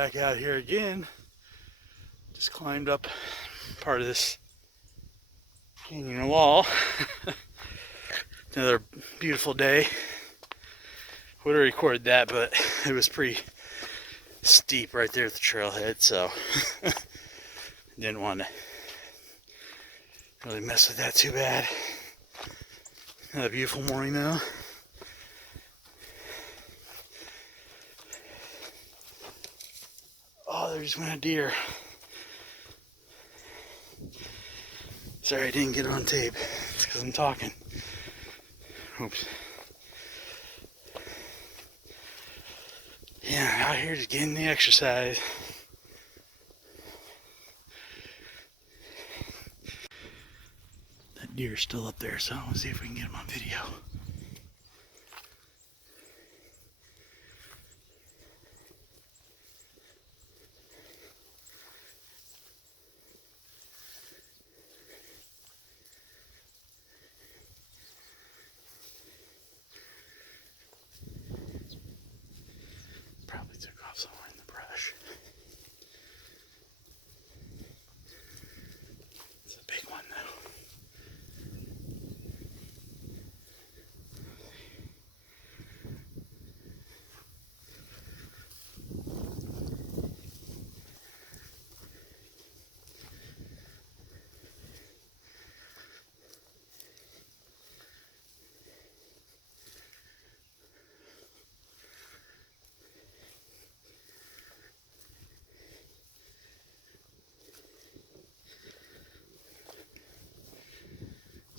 back out here again. Just climbed up part of this canyon wall. Another beautiful day. Would have recorded that, but it was pretty steep right there at the trailhead, so didn't want to really mess with that too bad. Another beautiful morning though. Oh, there just went a deer. Sorry I didn't get it on tape. It's because I'm talking. Oops. Yeah, out here just getting the exercise. That deer's still up there, so let's see if we can get him on video. Probably took off somewhere in the brush. It's a big one though.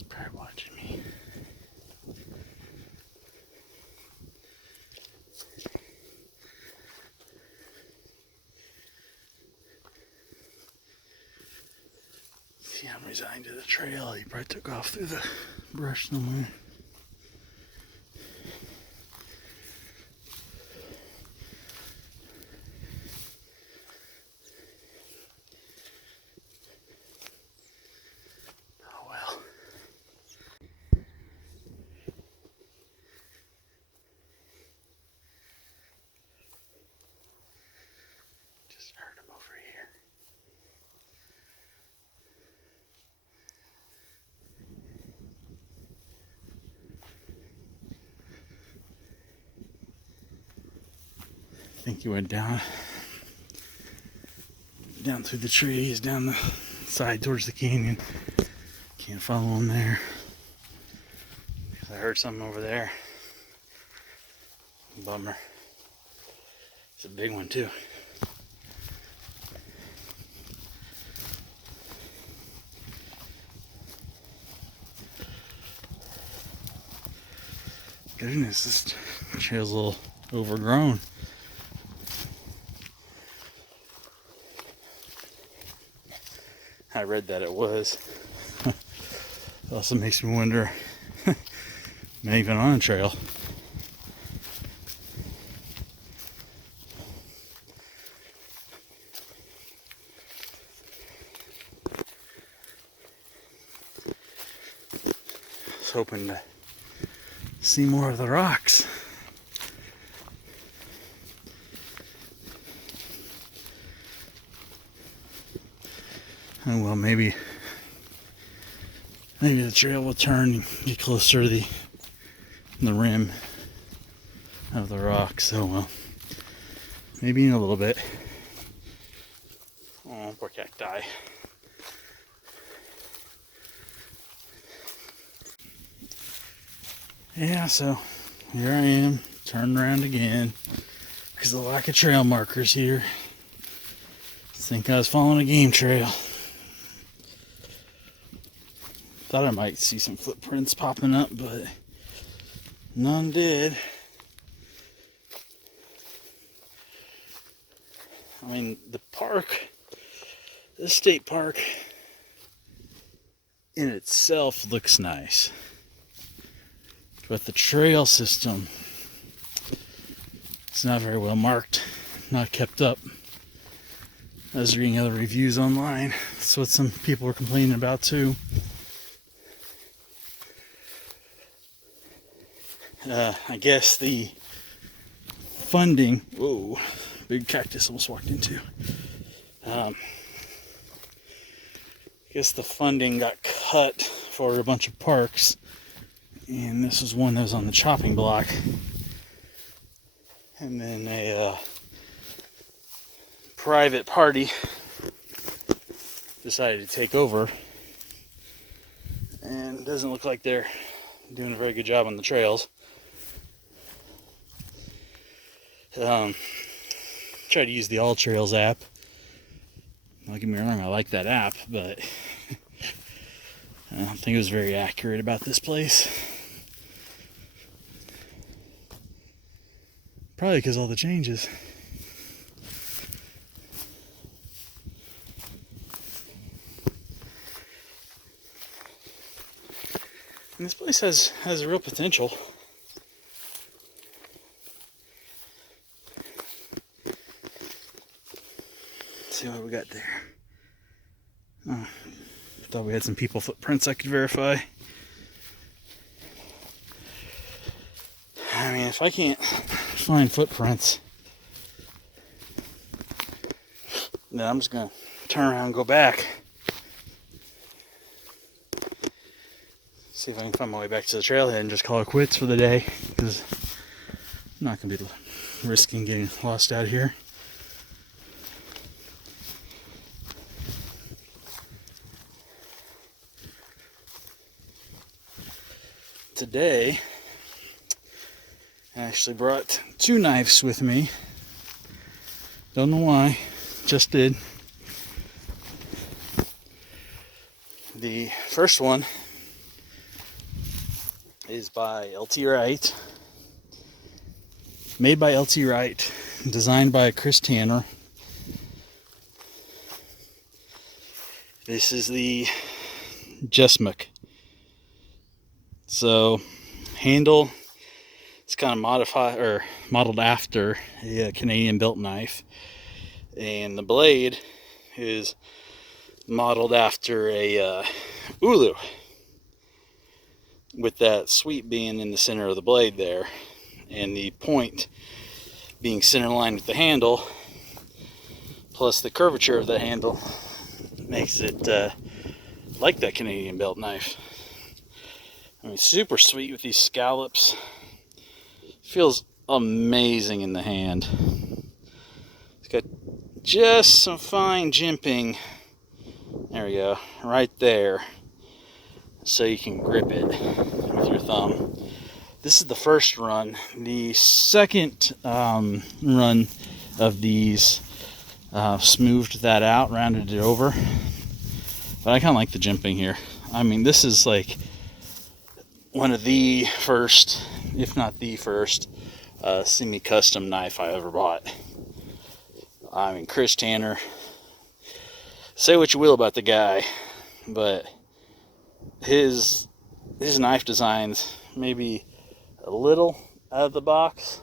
Probably watching me. See, I'm resigned to the trail. He probably took off through the brush somewhere. I think he went down through the trees, down the side towards the canyon. Can't follow him there. I heard something over there. Bummer. It's a big one too. Goodness, this trail's a little overgrown. I read that it was. It also makes me wonder, am I even on a trail? I was hoping to see more of the rocks. Oh well, maybe the trail will turn and get closer to the rim of the rock. So well, maybe in a little bit. Oh, poor cacti. Yeah, so here I am, turning around again because of the lack of trail markers here. I think I was following a game trail. Thought I might see some footprints popping up, but none did. I mean, the state park in itself looks nice. But the trail system is not very well marked, not kept up. I was reading other reviews online. That's what some people were complaining about too. I guess the funding, big cactus almost walked into. I guess the funding got cut for a bunch of parks, and this was one that was on the chopping block. And then a private party decided to take over, and it doesn't look like they're doing a very good job on the trails. Try to use the All Trails app. Don't get me wrong, I like that app, but I don't think it was very accurate about this place. Probably because all the changes. And this place has real potential. Let's see what we got there. Oh, thought we had some people footprints I could verify. I mean, if I can't find footprints, then I'm just gonna turn around and go back. See if I can find my way back to the trailhead and just call it quits for the day, because I'm not gonna be risking getting lost out here. Today, I actually brought 2 knives with me. Don't know why, just did. The first one is by LT Wright, made by LT Wright, designed by Chris Tanner. This is the Jessmuk. So, handle, it's kind of modified or modeled after a Canadian built knife, and the blade is modeled after a ulu, with that sweep being in the center of the blade there, and the point being center line with the handle, plus the curvature of the handle makes it like that Canadian built knife. I mean, super sweet with these scallops. Feels amazing in the hand. It's got just some fine jimping. There we go, right there, so you can grip it with your thumb. This is the first run. The second run of these smoothed that out, rounded it over. But I kind of like the jimping here. I mean, this is like one of the first, if not the first, semi-custom knife I ever bought. I mean, Chris Tanner, say what you will about the guy, but his knife designs maybe a little out of the box,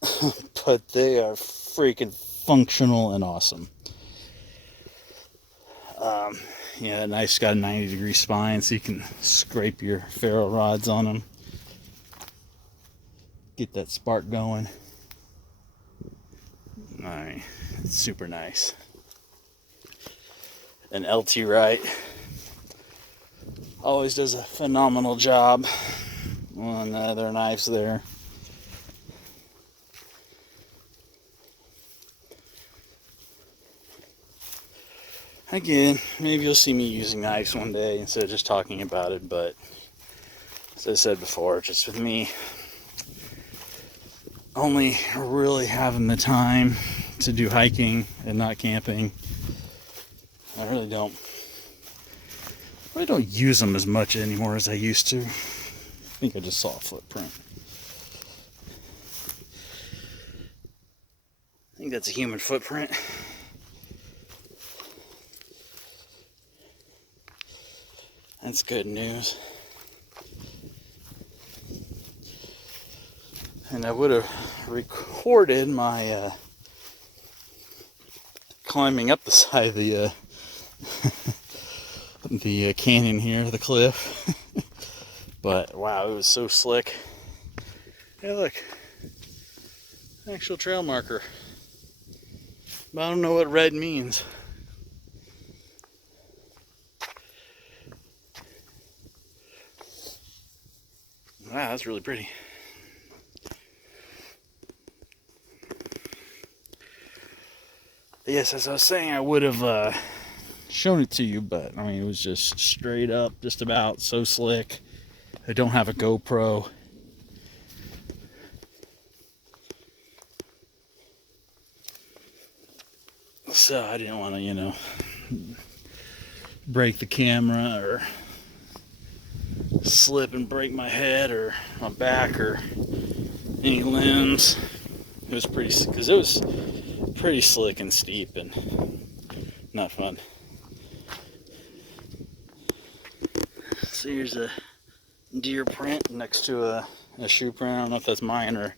but they are freaking functional and awesome. Yeah, that knife's got a 90-degree spine, so you can scrape your ferro rods on them, get that spark going. Alright, it's super nice. And LT Wright always does a phenomenal job on their knives there. Again, maybe you'll see me using knives one day instead of just talking about it, but as I said before, just with me only really having the time to do hiking and not camping, I really don't use them as much anymore as I used to. I think I just saw a footprint. I think that's a human footprint. That's good news. And I would have recorded my climbing up the side of the the canyon here, the cliff. But wow, it was so slick. Hey, look, actual trail marker. But I don't know what red means. Wow, that's really pretty. Yes, as I was saying, I would have shown it to you, but I mean, it was just straight up, just about so slick. I don't have a GoPro. So I didn't want to, you know, break the camera or slip and break my head or my back or any limbs. It was pretty, because it was pretty slick and steep and not fun. So here's a deer print next to a shoe print. I don't know if that's mine or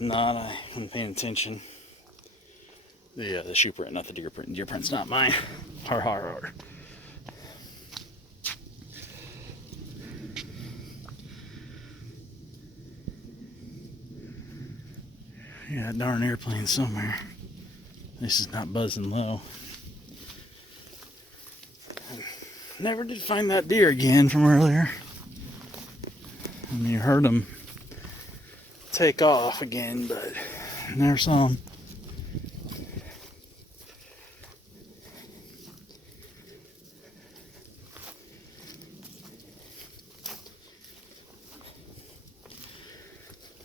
not. I wasn't paying attention. The shoe print, not the deer print. Deer print's not mine. Har har har. Yeah, darn airplane somewhere. This is not buzzing low. Never did find that deer again from earlier. I mean, you heard him take off again, but never saw him.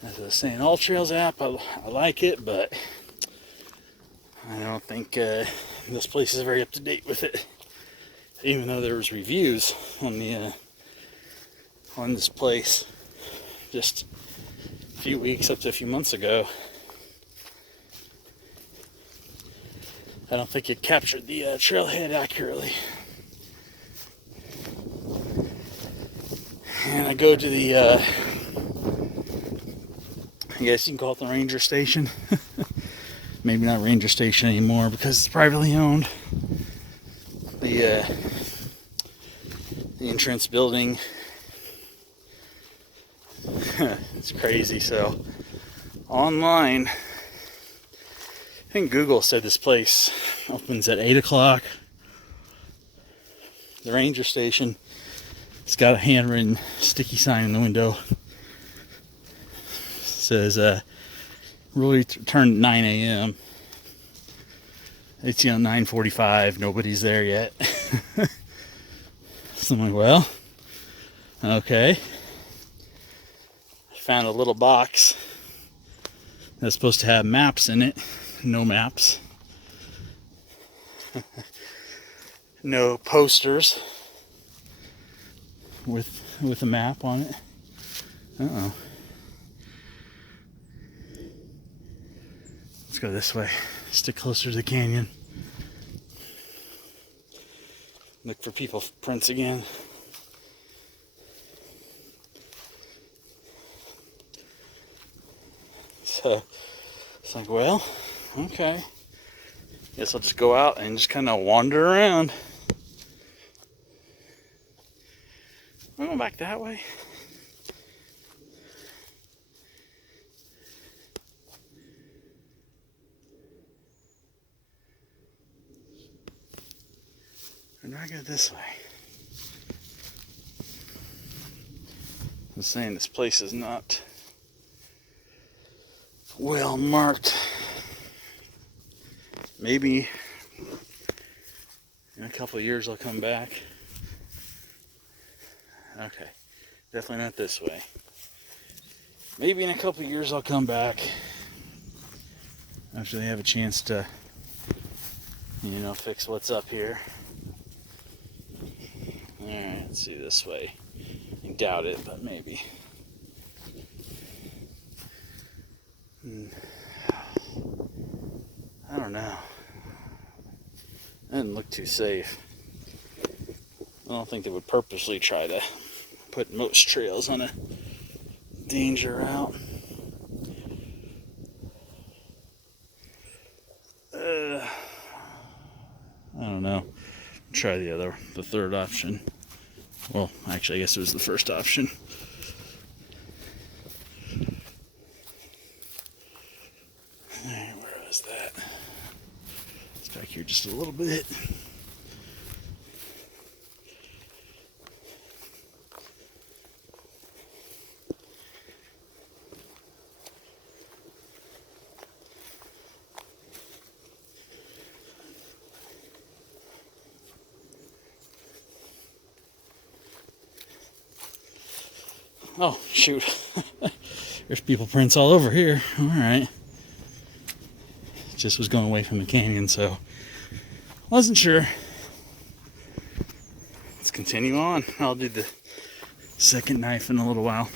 As I was saying, All Trails app, I like it, but I don't think this place is very up to date with it. Even though there was reviews on the on this place just a few weeks up to a few months ago, I don't think it captured the trailhead accurately. And I go to the I guess you can call it the ranger station. Maybe not ranger station anymore because it's privately owned. The entrance building. It's crazy. So online, I think Google said this place opens at 8 o'clock. The ranger station, it's got a handwritten sticky sign in the window. It says really turn at 9 a.m. It's 9:45. Nobody's there yet. So I'm like, well, okay. I found a little box that's supposed to have maps in it. No maps. No posters with a map on it. Uh-oh. Let's go this way. Stick closer to the canyon. Look for people prints again. So it's like, well, okay. Guess I'll just go out and just kind of wander around. We're going back that way. And I go this way. I'm saying this place is not well marked. Maybe in a couple of years I'll come back. Okay, definitely not this way. Maybe in a couple of years I'll come back after they have a chance to, you know, fix what's up here. Alright, let's see this way. I doubt it, but maybe. I don't know. That didn't look too safe. I don't think they would purposely try to put most trails on a danger route. I don't know. Try the third option. Well, actually, I guess it was the first option. Alright, where was that? Back here just a little bit. Oh, shoot. There's people prints all over here. All right. Just was going away from the canyon, so wasn't sure. Let's continue on. I'll do the second knife in a little while.